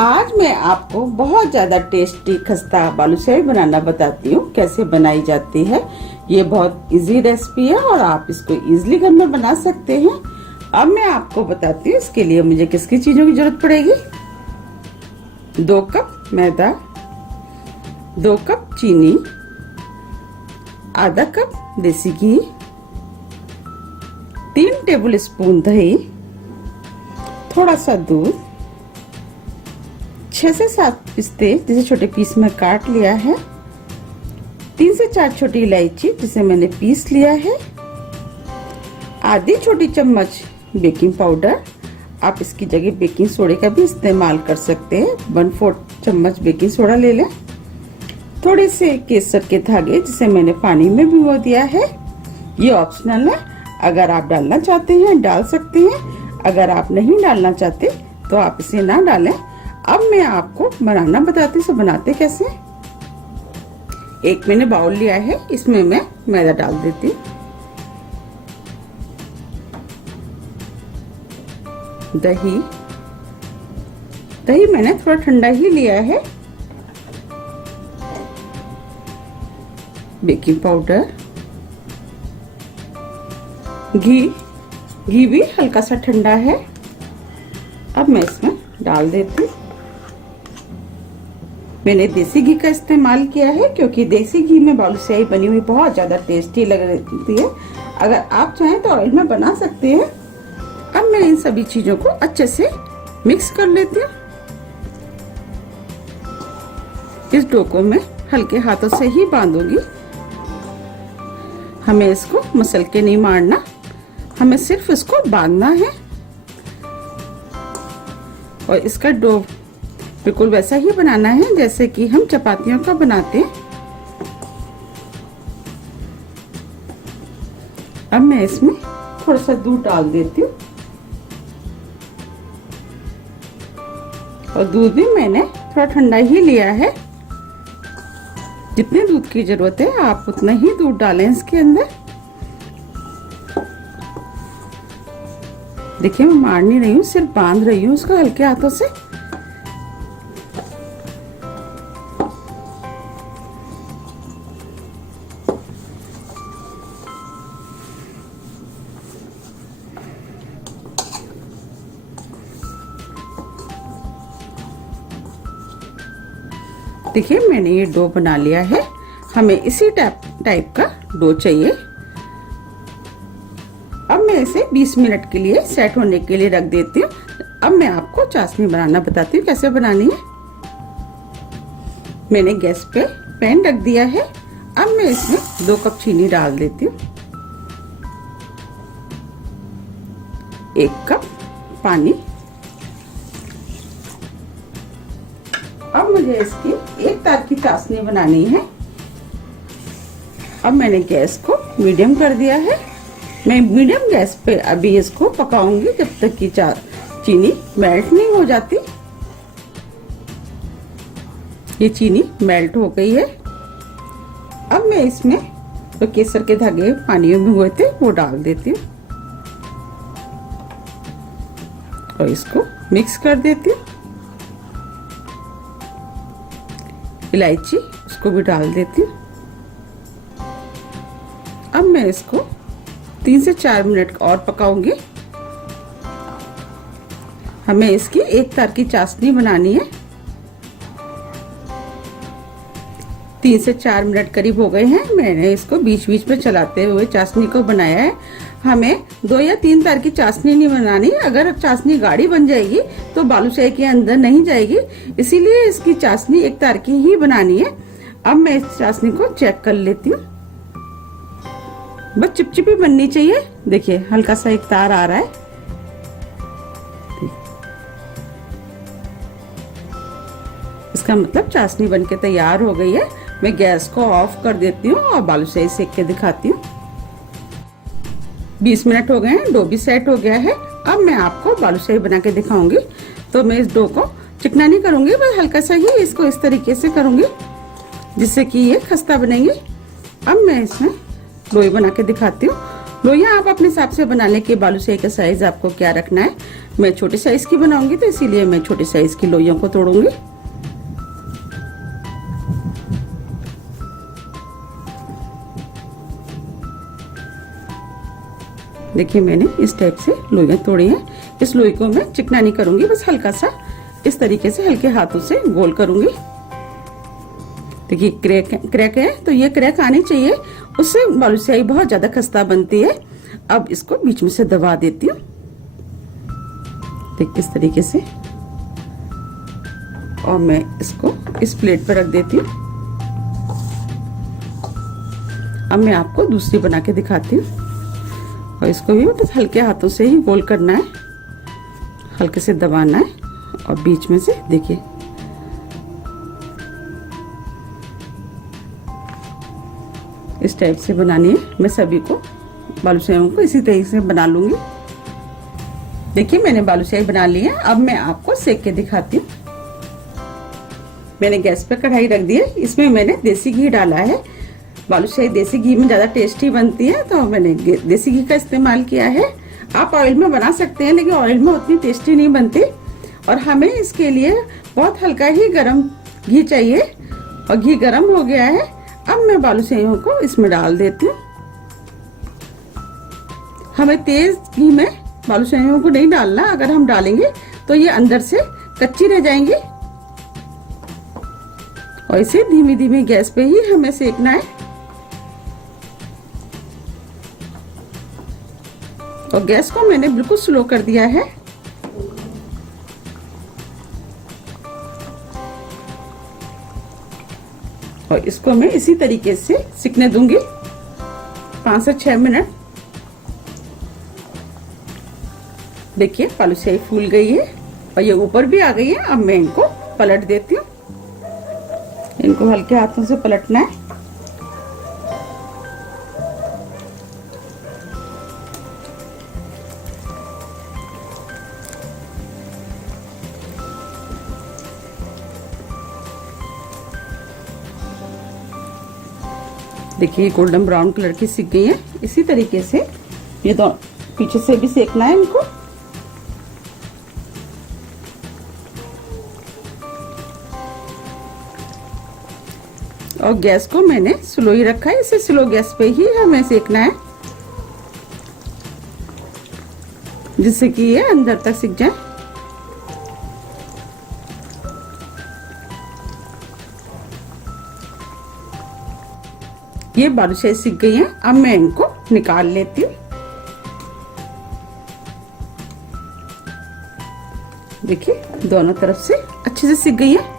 आज मैं आपको बहुत ज़्यादा टेस्टी खस्ता बालूशाही बनाना बताती हूँ कैसे बनाई जाती है। ये बहुत इजी रेसिपी है और आप इसको इजीली घर में बना सकते हैं। अब मैं आपको बताती हूँ इसके लिए मुझे किसकी चीज़ों की जरूरत पड़ेगी। 2 कप मैदा, 2 कप चीनी, आधा कप देसी घी, 3 टेबल स्पून दही, थोड़ा सा दूध, 6 से 7 पिस्ते जिसे छोटे पीस में काट लिया है, 3 से 4 छोटी इलायची जिसे मैंने पीस लिया है, आधी छोटी चम्मच बेकिंग पाउडर। आप इसकी जगह बेकिंग सोडे का भी इस्तेमाल कर सकते हैं। 1/4 चम्मच बेकिंग सोडा ले लें। थोड़े से केसर के धागे जिसे मैंने पानी में भिगो दिया है। ये ऑप्शनल है, अगर आप डालना चाहते हैं डाल सकते हैं, अगर आप नहीं डालना चाहते तो आप इसे ना डालें। अब मैं आपको बनाना बताती हूँ बनाते कैसे। एक मैंने बाउल लिया है, इसमें मैं मैदा डाल देती हूँ। दही मैंने थोड़ा ठंडा ही लिया है। बेकिंग पाउडर, घी भी हल्का सा ठंडा है। अब मैं इसमें डाल देती हूँ। मैंने देसी घी का इस्तेमाल किया है क्योंकि देसी घी में बालूशाही बनी हुई बहुत ज्यादा टेस्टी लग रही है। अगर आप चाहें तो ऑयल में बना सकते हैं। अब मैं इन सभी चीजों को अच्छे से मिक्स कर लेती हूँ। इस डो को मैं हल्के हाथों से ही बांधूंगी। हमें इसको मसल के नहीं मारना, हमें सिर्फ इसको बांधना है। और इसका डो बिल्कुल वैसा ही बनाना है जैसे कि हम चपातियों का बनाते हैं। अब मैं इसमें थोड़ा सा दूध डाल देती हूँ। और दूध भी मैंने थोड़ा ठंडा ही लिया है। जितने दूध की जरूरत है आप उतना ही दूध डालें इसके अंदर। देखिए मैं मार नहीं रही हूँ, सिर्फ बांध रही हूँ उसको हल्के हाथों से। देखिए मैंने ये डो बना लिया है। हमें इसी टाइप का डो चाहिए। अब मैं इसे 20 मिनट के लिए सेट होने के लिए रख देती हूँ। अब मैं आपको चाशनी बनाना बताती हूँ कैसे बनानी है। मैंने गैस पे पैन रख दिया है। अब मैं इसमें 2 कप चीनी डाल देती हूँ, 1 कप पानी। अब मुझे इसकी 1 तार की चाशनी बनानी है। अब मैंने गैस को मीडियम कर दिया है। मैं मीडियम गैस पे अभी इसको पकाऊंगी जब तक कि चीनी मेल्ट नहीं हो जाती। ये चीनी मेल्ट हो गई है। अब मैं इसमें तो केसर के धागे पानी में भिगोए थे वो डाल देती हूँ और इसको मिक्स कर देती हूँ। इलायची उसको भी डाल देती हूँ। अब मैं इसको 3 से 4 मिनट और पकाऊंगी। हमें इसकी 1 तार की चाशनी बनानी है। 3 से 4 मिनट करीब हो गए हैं। मैंने इसको बीच बीच में चलाते हुए चाशनी को बनाया है। हमें 2 या 3 तार की चाशनी नहीं बनानी। अगर चाशनी गाढ़ी बन जाएगी तो बालूशाही के अंदर नहीं जाएगी, इसीलिए इसकी चाशनी 1 तार की ही बनानी है। अब मैं इस चाशनी को चेक कर लेती हूँ। बस चिपचिपी बननी चाहिए। देखिए हल्का सा एक तार आ रहा है। इसका मतलब चाशनी बनके तैयार हो गई है। मैं गैस को ऑफ कर देती हूँ और बालूशाही सेक के दिखाती हूँ। 20 मिनट हो गए हैं, डो भी सेट हो गया है। अब मैं आपको बालूशाही बना के दिखाऊंगी। तो मैं इस डो को चिकना नहीं करूंगी, बस हल्का सा ही इसको इस तरीके से करूंगी जिससे कि ये खस्ता बनेगी। अब मैं इसमें लोई बना के दिखाती हूँ। लोइयां आप अपने हिसाब से बना लें कि बालूशाही का साइज आपको क्या रखना है। मैं छोटे साइज की बनाऊंगी तो इसीलिए मैं छोटे साइज की लोइयों को तोड़ूंगी। देखिए मैंने इस टाइप से लोइयां तोड़ी हैं। इस लोई को मैं चिकना नहीं करूंगी, बस हल्का सा इस तरीके से हल्के हाथों से गोल करूंगी। देखिए क्रैक है तो ये क्रैक आनी चाहिए, उससे बालूशाही बहुत ज्यादा खस्ता बनती है। अब इसको बीच में से दबा देती हूँ, देखिए इस तरीके से, और मैं इसको इस प्लेट पर रख देती हूँ। अब मैं आपको दूसरी बना के दिखाती हूँ, और इसको भी बस हल्के हाथों से ही गोल करना है, हल्के से दबाना है, और बीच में से देखिए इस टाइप से बनानी है। मैं सभी को बालूशाहियों को इसी तरीके से बना लूंगी। देखिए मैंने बालूशाही बना ली है। अब मैं आपको सेक के दिखाती हूँ। मैंने गैस पर कढ़ाई रख दी है, इसमें मैंने देसी घी डाला है। बालूशाही देसी घी में ज्यादा टेस्टी बनती है, तो मैंने देसी घी का इस्तेमाल किया है। आप ऑयल में बना सकते हैं, लेकिन ऑयल में उतनी टेस्टी नहीं बनती, और हमें इसके लिए बहुत हल्का ही गरम घी चाहिए। और घी गरम हो गया है, अब मैं बालूशाहियों को इसमें डाल देती हूँ। हमें तेज घी में बालूशाहियों को नहीं डालना, अगर हम डालेंगे तो ये अंदर से कच्ची रह जाएंगी। और इसे धीमी धीमी गैस पे ही हमें सेकना है। और गैस को मैंने बिल्कुल स्लो कर दिया है। और इसको मैं इसी तरीके से सिकने दूंगी 5 से 6 मिनट। देखिए बालूशाही फूल गई है और ये ऊपर भी आ गई है। अब मैं इनको पलट देती हूँ। इनको हल्के हाथों से पलटना है। देखिए गोल्डन ब्राउन कलर की सिक गई है। इसी तरीके से ये दो पीछे से भी सेकना है इनको। और गैस को मैंने स्लो ही रखा है, इसे स्लो गैस पे ही हमें सेकना है, जिससे कि ये अंदर तक सिक जाए। ये बालूशाही सिक गई है। अब मैं इनको निकाल लेती हूँ। देखिए दोनों तरफ से अच्छे से सिक गई है।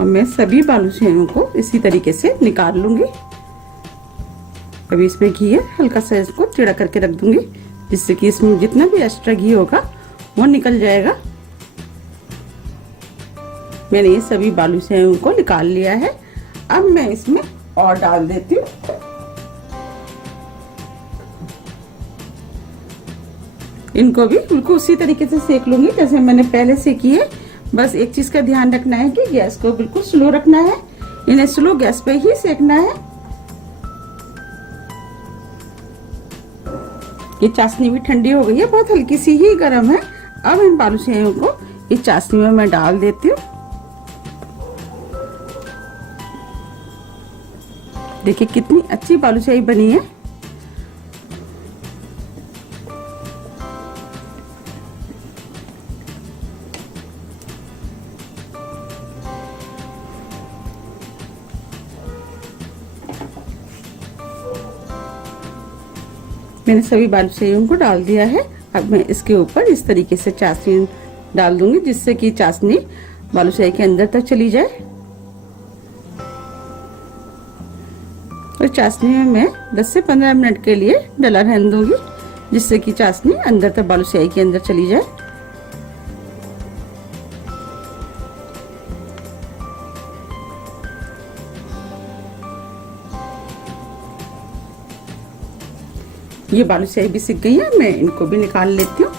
और मैं सभी बालूशाहियों को इसी तरीके से निकाल लूंगी। अभी इसमें घी है, हल्का सा इसको टेढ़ा करके रख दूंगी, जिससे कि इसमें जितना भी एक्स्ट्रा घी होगा वो निकल जाएगा। मैंने ये सभी बालूशाहियों को निकाल लिया है। अब मैं इसमें और डाल देती हूँ। इनको भी बिल्कुल उसी तरीके से सेक लूंगी जैसे मैंने पहले सेकी है। बस एक चीज का ध्यान रखना है कि गैस को बिल्कुल स्लो रखना है। इन्हें स्लो गैस पे ही सेकना है। ये चाशनी भी ठंडी हो गई है, बहुत हल्की सी ही गर्म है। अब इन बालूशाहियों को इस चाशनी में मैं डाल देती हूँ। देखिए कितनी अच्छी बालूशाही बनी है। मैंने सभी बालूशाहियों को डाल दिया है। अब मैं इसके ऊपर इस तरीके से चाशनी डाल दूंगी, जिससे कि चाशनी बालूशाही के अंदर तक चली जाए। और चाशनी में मैं 10 से 15 मिनट के लिए डला रहने दूंगी, जिससे कि चाशनी अंदर तक बालूशाही के अंदर चली जाए। ये बालूशाही भी सिक गई है, मैं इनको भी निकाल लेती हूँ।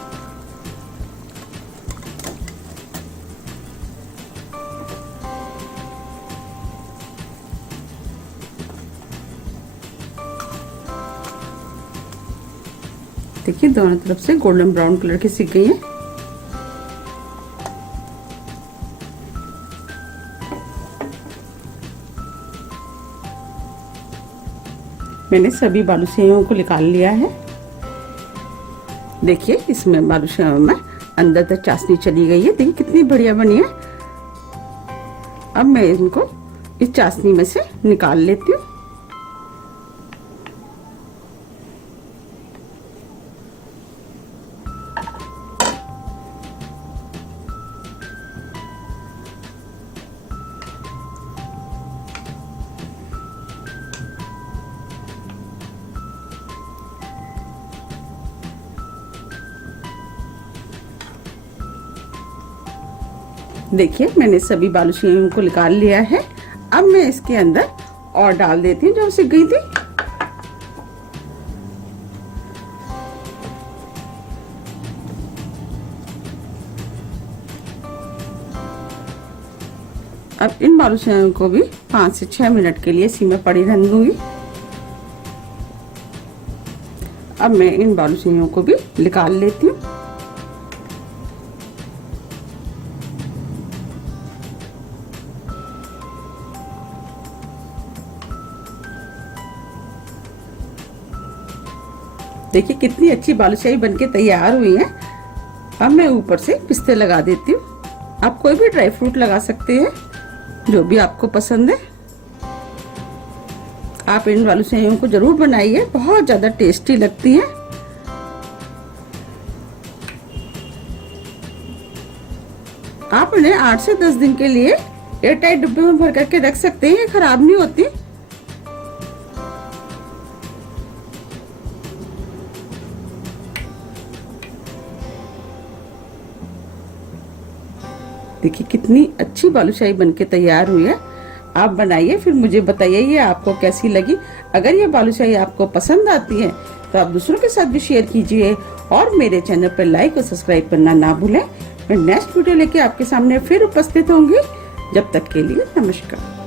देखिए दोनों तरफ से गोल्डन ब्राउन कलर की सिक गई है। मैंने सभी बालूशाहियों को निकाल लिया है। देखिए इसमें बालूशाहियों में अंदर तक चाशनी चली गई है। देखिए कितनी बढ़िया बनी है। अब मैं इनको इस चाशनी में से निकाल लेती हूँ। देखिए मैंने सभी बालूशाहियों को निकाल लिया है। अब मैं इसके अंदर और डाल देती हूँ जो सिक गई थी। अब इन बालूशाहियों को भी 5 से 6 मिनट के लिए इसी में पड़ी रहने दूंगी। अब मैं इन बालूशाहियों को भी निकाल लेती हूँ। देखिए कितनी अच्छी बालूशाही बनके तैयार हुई है। अब मैं ऊपर से पिस्ते लगा देती हूँ। आप कोई भी ड्राई फ्रूट लगा सकते हैं, जो भी आपको पसंद है। आप इन बालूशाहियों को जरूर बनाइए, बहुत ज्यादा टेस्टी लगती है। आप इन्हें 8 से 10 दिन के लिए एयरटाइट डिब्बे में भर करके रख सकते हैं, खराब नहीं होती। देखिए कितनी अच्छी बालूशाही बनके तैयार हुई है। आप बनाइए, फिर मुझे बताइए ये आपको कैसी लगी। अगर ये बालूशाही आपको पसंद आती है तो आप दूसरों के साथ भी शेयर कीजिए और मेरे चैनल पर लाइक और सब्सक्राइब करना ना भूलें। मैं नेक्स्ट वीडियो लेके आपके सामने फिर उपस्थित होंगी। जब तक के लिए नमस्कार।